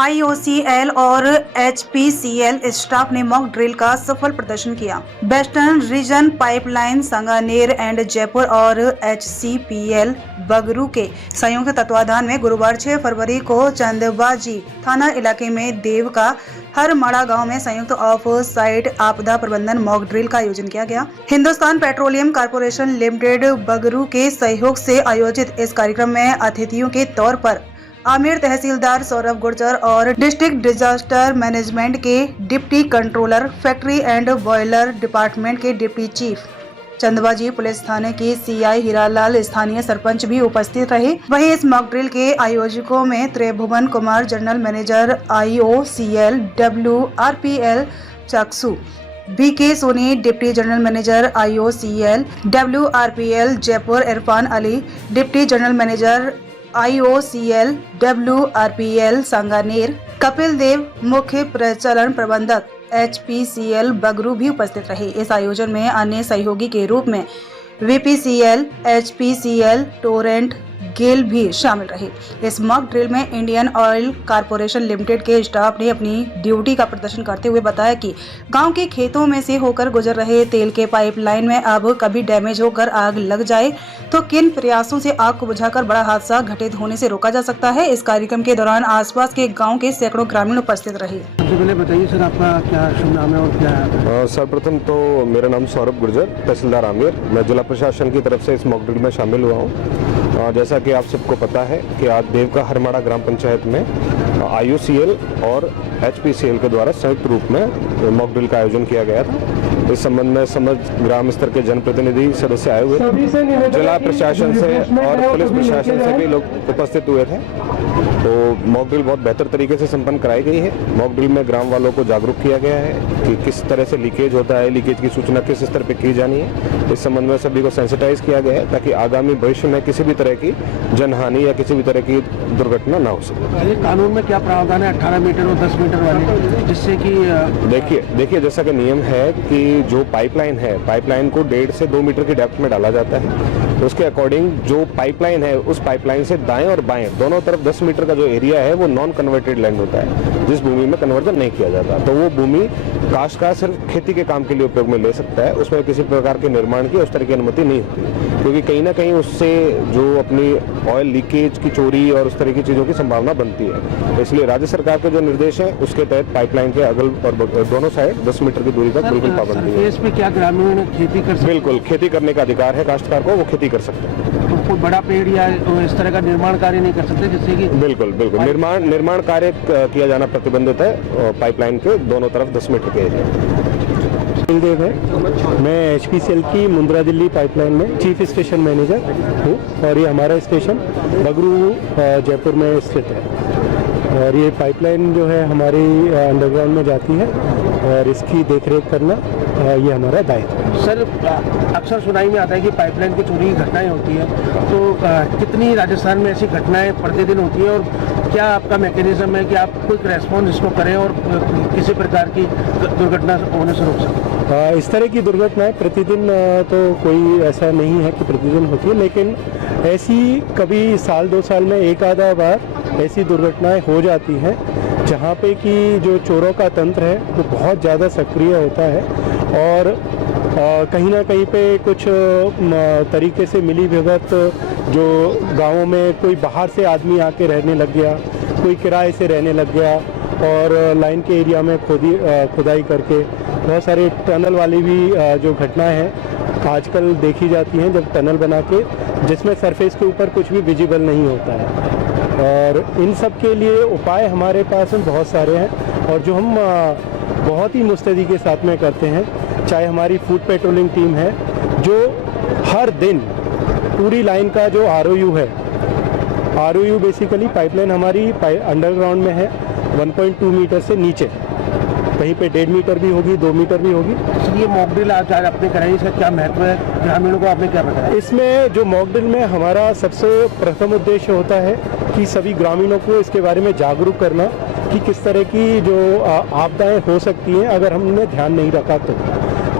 IOCL और HPCL staff ने mock drill का सफल प्रदर्शन किया। Western region pipeline Sanganer and Jaipur और HCPL बगरू के संयुक्त तत्वाधान में गुरुवार 6 फरवरी को चंदबाजी थाना इलाके में देव का हरमाड़ा गांव में संयुक्त ऑफ साइट आपदा प्रबंधन मॉक ड्रिल का आयोजन किया गया। Hindustan petroleum corporation limited Bagru के सहयोग से आयोजित इस कार्यक्रम में अतिथियों के तौर पर आमेर तहसीलदार सौरभ गुर्जर और डिस्ट्रिक्ट डिजास्टर मैनेजमेंट के deputy controller, factory and boiler department के डिप्टी चीफ, चंदबाजी पुलिस थाने की CI हीरालाल, स्थानीय सरपंच भी उपस्थित रहे। वहीं इस मॉक ड्रिल के आयोजकों में Tribhuvan Kumar, general manager IOCL WRPL Chaksu, BK Soni, deputy general manager IOCL WRPL Jaipur, Irfan Ali, deputy general manager IOCL WRPL Sanganer, Kapil Dev, मुख्य प्रचालन प्रबंधक HPCL बगरू भी उपस्थित रहे। इस आयोजन में अन्य सहयोगी के रूप में VPCL, HPCL, टोरेंट, गेल भी शामिल रहे। इस मॉक ड्रिल में इंडियन ऑयल कॉर्पोरेशन लिमिटेड के स्टाफ ने अपनी ड्यूटी का प्रदर्शन करते हुए बताया कि गांव के खेतों में से होकर गुजर रहे तेल के पाइपलाइन में अब कभी डैमेज होकर आग लग जाए तो किन प्रयासों से आग को बुझाकर बड़ा हादसा घटित होने से रोका जा सकता है। इस कार्यक्रम के दौरान आसपास के गाँव के सैकड़ों ग्रामीण उपस्थित रहे। सबसे पहले बताइए सर, आपका क्या शुभ नाम है और क्या है? सर्वप्रथम तो मेरा नाम सौरभ गुर्जर, तहसीलदार आमेर। मैं जिला प्रशासन की तरफ से इस मॉक ड्रिल में शामिल हुआ हूँ। जैसा कि आप सबको पता है कि आज देव का हरमाड़ा ग्राम पंचायत में IOCL और HPCL के द्वारा संयुक्त रूप में मॉक ड्रिल का आयोजन किया गया था। इस संबंध में समस्त ग्राम स्तर के जनप्रतिनिधि सदस्य आए हुए थे। जिला प्रशासन से और पुलिस प्रशासन से भी लोग उपस्थित हुए थे। तो मॉक ड्रिल बहुत बेहतर तरीके से संपन्न कराई गई है। मॉक ड्रिल में ग्राम वालों को जागरूक किया गया है कि किस तरह से लीकेज होता है, लीकेज की सूचना किस स्तर पर की जानी है। इस संबंध में सभी को सेंसिटाइज किया गया है ताकि आगामी भविष्य में किसी भी तरह की जनहानि या किसी भी तरह की दुर्घटना ना हो सके। कानून में क्या प्रावधान है 18 मीटर और 10 मीटर वाले, जिससे कि देखिए जैसा कि नियम है कि जो पाइपलाइन है, पाइपलाइन को 1.5 से 2 मीटर की डेप्थ में डाला जाता है। उसके अकॉर्डिंग जो पाइपलाइन है, उस पाइपलाइन से दाएं और बाएं दोनों तरफ 10 मीटर का जो एरिया है वो नॉन कन्वर्टेड लैंड होता है, जिस भूमि में कन्वर्जन नहीं किया जाता। तो वो भूमि काश्तकार सिर्फ खेती के काम के लिए उपयोग में ले सकता है। उसमें किसी प्रकार के निर्माण की उस तरह की अनुमति नहीं होती, क्योंकि कहीं ना कहीं उससे जो अपनी ऑयल लीकेज की चोरी और उस तरह की चीज़ों की संभावना बनती है। इसलिए राज्य सरकार के जो निर्देश हैं उसके तहत पाइपलाइन के अगल और दोनों साइड 10 मीटर की दूरी तक बिल्कुल पाबंदी है। इसमें क्या ग्रामीण खेती कर सकते? बिल्कुल, खेती करने का अधिकार है काश्तकार को, वो खेती कर सकते हैं। तो कोई बड़ा पेड़ या इस तरह का निर्माण कार्य नहीं कर सकते, जिससे कि बिल्कुल निर्माण कार्य किया जाना प्रतिबंधित है पाइपलाइन के दोनों तरफ 10 मीटर के एरिया। देव है, मैं HPCL की मुंद्रा दिल्ली पाइपलाइन में चीफ स्टेशन मैनेजर हूँ और ये हमारा स्टेशन बगरू जयपुर में स्थित है। और ये पाइपलाइन जो है हमारी अंडरग्राउंड में जाती है और इसकी देखरेख करना ये हमारा दायित्व है। सर, अक्सर सुनाई में आता है कि पाइपलाइन की चोरी की घटनाएं होती है, तो कितनी राजस्थान में ऐसी घटनाएं प्रतिदिन होती है और क्या आपका मैकेनिज्म है कि आप क्विक रेस्पॉन्स इसको करें और किसी प्रकार की दुर्घटना होने से रोक सकें? इस तरह की दुर्घटनाएं प्रतिदिन तो कोई ऐसा नहीं है कि प्रतिदिन होती है, लेकिन ऐसी कभी साल 2 साल में एक आधा बार ऐसी दुर्घटनाएं हो जाती हैं जहाँ पे कि जो चोरों का तंत्र है वो बहुत ज़्यादा सक्रिय होता है और कहीं ना कहीं पे कुछ तरीके से मिली भगत जो गाँवों में कोई बाहर से आदमी आके रहने लग गया, कोई किराए से रहने लग गया और लाइन के एरिया में खुदाई करके बहुत सारे टनल वाली भी जो घटनाएं हैं आजकल देखी जाती हैं, जब टनल बना के जिसमें सरफेस के ऊपर कुछ भी विजिबल नहीं होता है। और इन सब के लिए उपाय हमारे पास में बहुत सारे हैं और जो हम बहुत ही मुस्तैदी के साथ में करते हैं। चाहे हमारी फूड पेट्रोलिंग टीम है जो हर दिन पूरी लाइन का जो ROU है, ROU बेसिकली पाइपलाइन हमारी अंडरग्राउंड में है 1.2 मीटर से नीचे, कहीं पे 1.5 मीटर भी होगी, 2 मीटर भी होगी। इसलिए मॉक ड्रिल आज आपने कराई, इसका क्या महत्व है, ग्रामीणों को आपने क्या बताया? इसमें जो मॉक ड्रिल में हमारा सबसे प्रथम उद्देश्य होता है कि सभी ग्रामीणों को इसके बारे में जागरूक करना कि किस तरह की जो आपदाएं हो सकती हैं अगर हमने ध्यान नहीं रखा तो।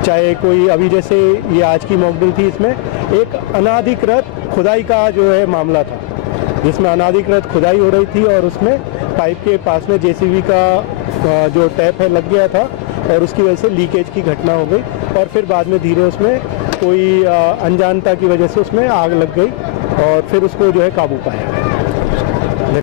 चाहे कोई अभी जैसे ये आज की मॉक ड्रिल थी, इसमें एक अनाधिकृत खुदाई का जो है मामला था, जिसमें अनाधिकृत खुदाई हो रही थी और उसमें पाइप के पास में जेसीबी का जो टैप है लग गया था और उसकी वजह से लीकेज की घटना हो गई और फिर बाद में धीरे उसमें कोई अनजानता की वजह से उसमें आग लग गई और फिर उसको जो है काबू पाया गया।